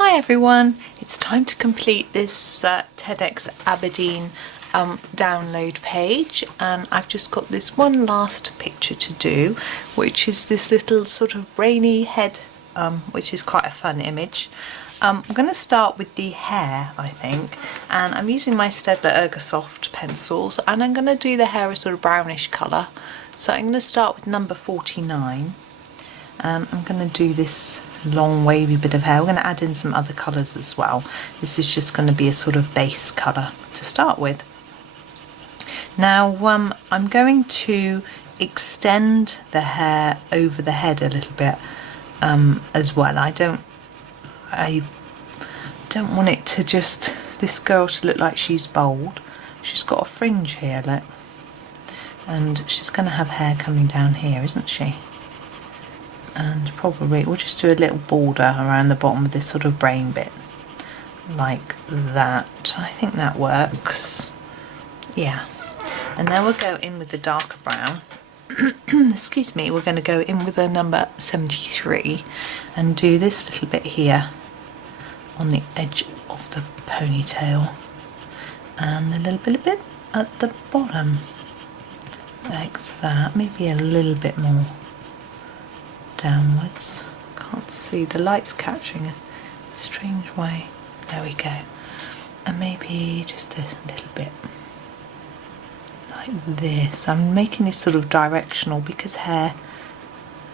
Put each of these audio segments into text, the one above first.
Hi everyone, it's time to complete this TEDx Aberdeen download page, and I've just got this one last picture to do, which is this little sort of brainy head, which is quite a fun image. I'm going to start with the hair, I think, and I'm using my Staedtler Ergosoft pencils, and I'm going to do the hair a sort of brownish colour. So I'm going to start with number 49, and I'm going to do this long wavy bit of hair. We're going to add in some other colours as well. This is just going to be a sort of base colour to start with. Now I'm going to extend the hair over the head a little bit as well. I don't want it to just, this girl to look like she's bald. She's got a fringe here, look, and she's going to have hair coming down here, isn't she? And probably we'll just do a little border around the bottom of this sort of brain bit like that. I think that works, yeah. And then we'll go in with the darker brown. Excuse me, we're going to go in with a number 73 and do this little bit here on the edge of the ponytail and a little bit at the bottom like that, maybe a little bit more downwards. Can't see, the light's catching a strange way. There we go. And maybe just a little bit like this. I'm making this sort of directional because hair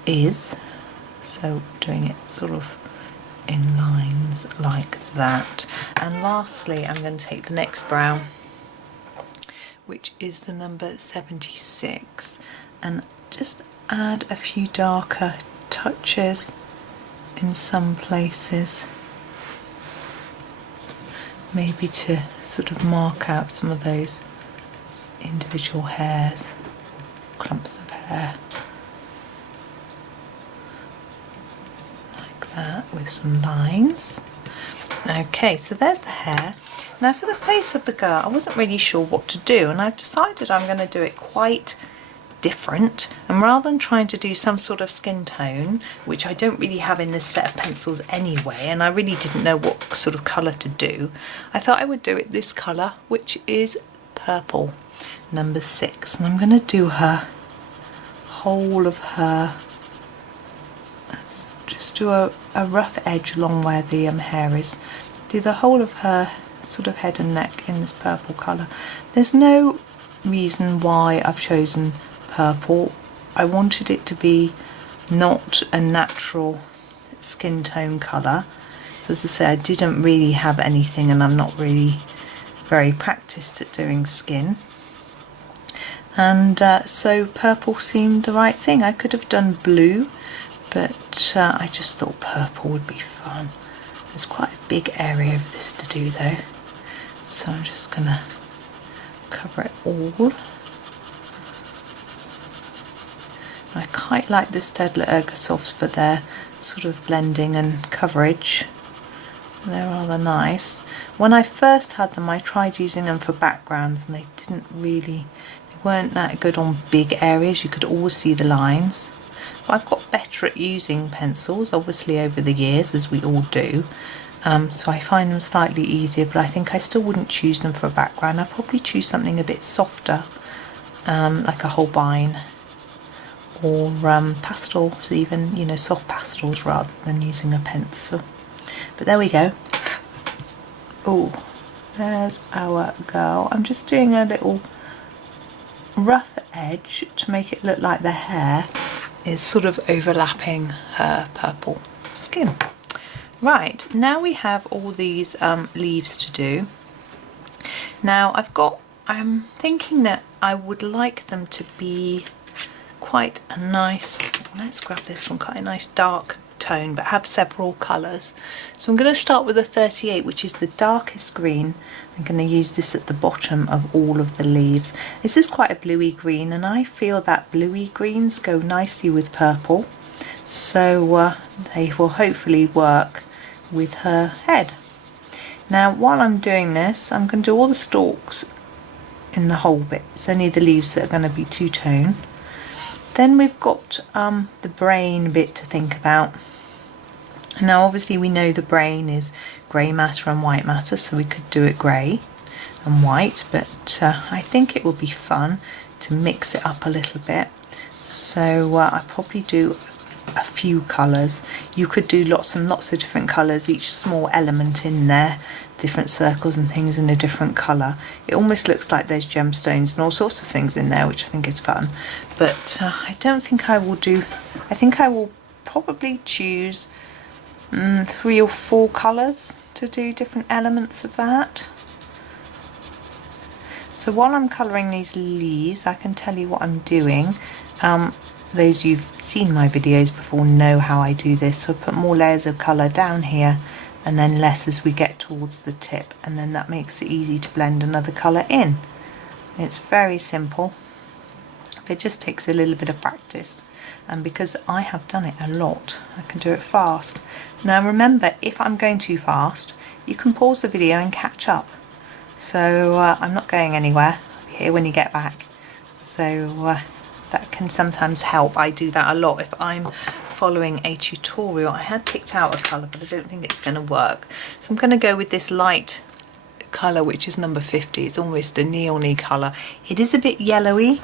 is, so doing it sort of in lines like that. And lastly, I'm going to take the next brown, which is the number 76, and just add a few darker touches in some places, maybe to sort of mark out some of those individual hairs, clumps of hair, like that, with some lines. Okay, so there's the hair. Now for the face of the girl, I wasn't really sure what to do, and I've decided I'm going to do it quite different, and rather than trying to do some sort of skin tone, which I don't really have in this set of pencils anyway, and I really didn't know what sort of colour to do, I thought I would do it this colour, which is purple, number 6, and I'm going to do her whole of her. Let's just do a rough edge along where the hair is. Do the whole of her sort of head and neck in this purple colour. There's no reason why I've chosen purple. I wanted it to be not a natural skin tone colour. So as I say, I didn't really have anything, and I'm not really very practiced at doing skin. And so purple seemed the right thing. I could have done blue, but I just thought purple would be fun. There's quite a big area of this to do though, so I'm just gonna cover it all. I quite like the Staedtler Ergosoft for their sort of blending and coverage. They're rather nice. When I first had them, I tried using them for backgrounds, and they weren't that good on big areas. You could always see the lines. But I've got better at using pencils, obviously, over the years, as we all do. So I find them slightly easier, but I think I still wouldn't choose them for a background. I'd probably choose something a bit softer, like a Holbein, or pastels even, you know, soft pastels rather than using a pencil. But there we go. Oh, there's our girl. I'm just doing a little rough edge to make it look like the hair is sort of overlapping her purple skin. Right, now we have all these leaves to do. Now I'm thinking that I would like them to be quite a nice, let's grab this one, quite a nice dark tone, but have several colours. So I'm going to start with a 38, which is the darkest green. I'm going to use this at the bottom of all of the leaves. This is quite a bluey green, and I feel that bluey greens go nicely with purple, so they will hopefully work with her head. Now while I'm doing this, I'm going to do all the stalks in the whole bit. It's only the leaves that are going to be two-tone. Then we've got the brain bit to think about. Now obviously we know the brain is grey matter and white matter, so we could do it grey and white, but I think it would be fun to mix it up a little bit. So I probably do a few colours. You could do lots and lots of different colours, each small element in there, different circles and things in a different colour. It almost looks like there's gemstones and all sorts of things in there, which I think is fun. But I don't think I will do, I think I will probably choose 3 or 4 colours to do different elements of that. So while I'm colouring these leaves, I can tell you what I'm doing. Those who've seen my videos before know how I do this. So I put more layers of colour down here and then less as we get towards the tip, and then that makes it easy to blend another colour in. It's very simple. It just takes a little bit of practice, and because I have done it a lot, I can do it fast. Now remember, if I'm going too fast, you can pause the video and catch up. So I'm not going anywhere. I'll be here when you get back. So that can sometimes help. I do that a lot if I'm following a tutorial. I had picked out a colour, but I don't think it's going to work. So I'm going to go with this light colour, which is number 50. It's almost a neon-y colour. It is a bit yellowy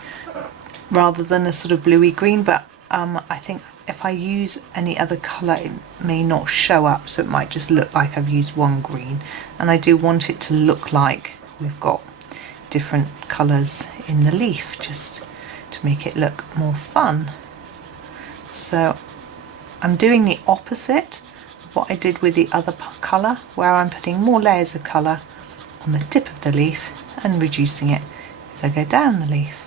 rather than a sort of bluey green, but I think if I use any other colour it may not show up, so it might just look like I've used one green, and I do want it to look like we've got different colours in the leaf, just to make it look more fun. So I'm doing the opposite of what I did with the other colour, where I'm putting more layers of colour on the tip of the leaf and reducing it as I go down the leaf.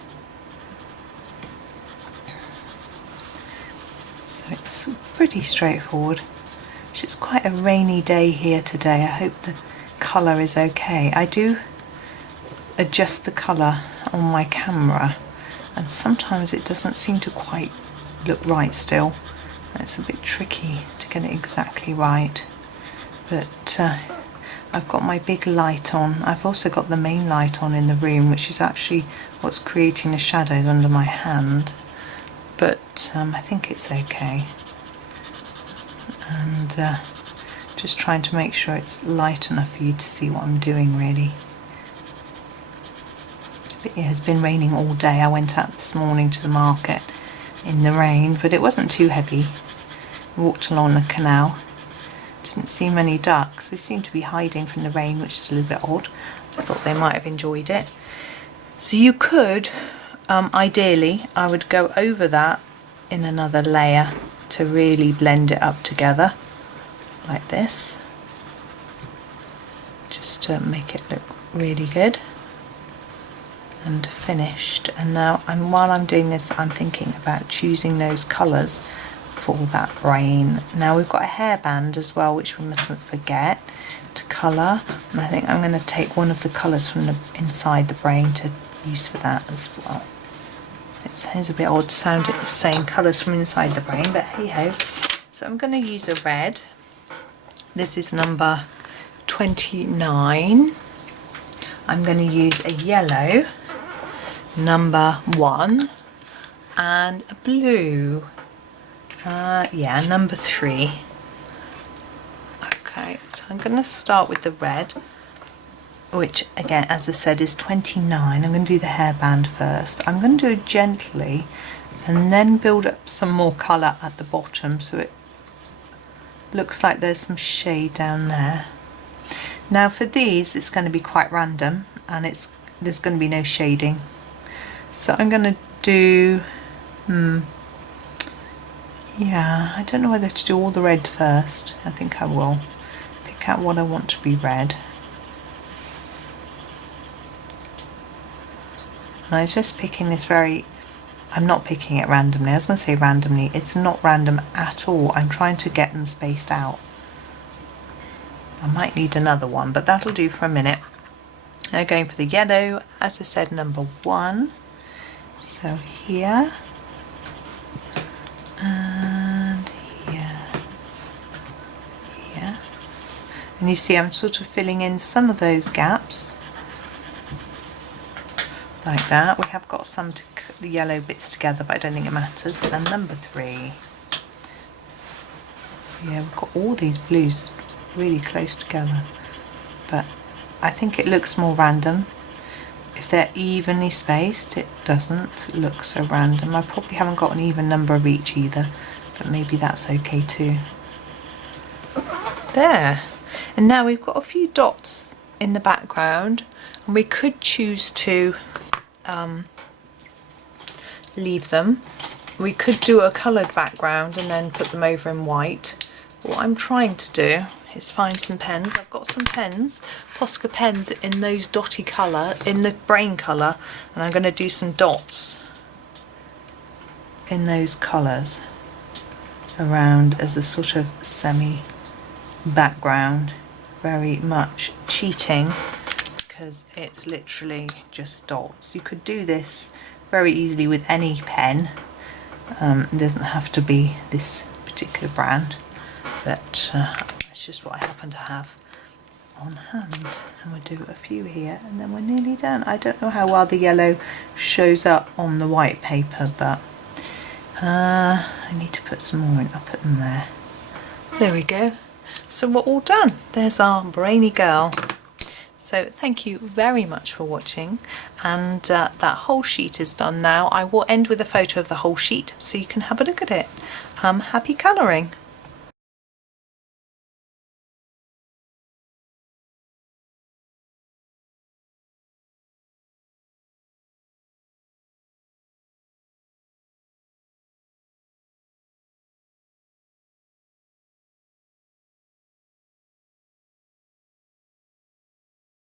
So it's pretty straightforward. It's quite a rainy day here today. I hope the colour is okay. I do adjust the colour on my camera, and sometimes it doesn't seem to quite look right still. It's a bit tricky to get it exactly right, but I've got my big light on. I've also got the main light on in the room, which is actually what's creating the shadows under my hand, but I think it's okay. And just trying to make sure it's light enough for you to see what I'm doing, really. But yeah, it's been raining all day. I went out this morning to the market in the rain, but it wasn't too heavy. Walked along the canal. Didn't see many ducks. They seemed to be hiding from the rain, which is a little bit odd. I thought they might have enjoyed it. So you could, ideally, I would go over that in another layer to really blend it up together, like this. Just to make it look really good and finished. And now while I'm doing this, I'm thinking about choosing those colours for that brain. Now we've got a hairband as well, which we mustn't forget to colour, and I think I'm going to take one of the colours from the inside the brain to use for that as well. It sounds a bit odd to sound it saying colours from inside the brain, but hey ho. So I'm going to use a red. This is number 29. I'm going to use a yellow, number 1, and a blue, yeah, number 3. Okay, so I'm going to start with the red, which again, as I said, is 29. I'm going to do the hairband first. I'm going to do it gently and then build up some more colour at the bottom, so it looks like there's some shade down there. Now for these, it's going to be quite random, and there's going to be no shading. So I'm going to do, yeah, I don't know whether to do all the red first. I think I will pick out what I want to be red. And I was just picking this I'm not picking it randomly. I was going to say randomly. It's not random at all. I'm trying to get them spaced out. I might need another one, but that'll do for a minute. Now going for the yellow, as I said, number 1. So here and here, here. And you see I'm sort of filling in some of those gaps like that. We have got some the yellow bits together, but I don't think it matters. And number 3. Yeah, we've got all these blues really close together, but I think it looks more random. If they're evenly spaced, it doesn't look so random. I probably haven't got an even number of each either, but maybe that's okay too. There. And now we've got a few dots in the background, and we could choose to leave them. We could do a coloured background and then put them over in white. What I'm trying to do is find some pens. I've got some pens, Posca pens in those dotty colour, in the brain colour, and I'm going to do some dots in those colours around as a sort of semi background. Very much cheating because it's literally just dots. You could do this very easily with any pen. It doesn't have to be this particular brand, but it's just what I happen to have on hand. And we'll do a few here and then we're nearly done. I don't know how well the yellow shows up on the white paper, but I need to put some more in. I'll put them there. There we go. So we're all done. There's our brainy girl. So thank you very much for watching, and that whole sheet is done now. I will end with a photo of the whole sheet so you can have a look at it. Happy colouring!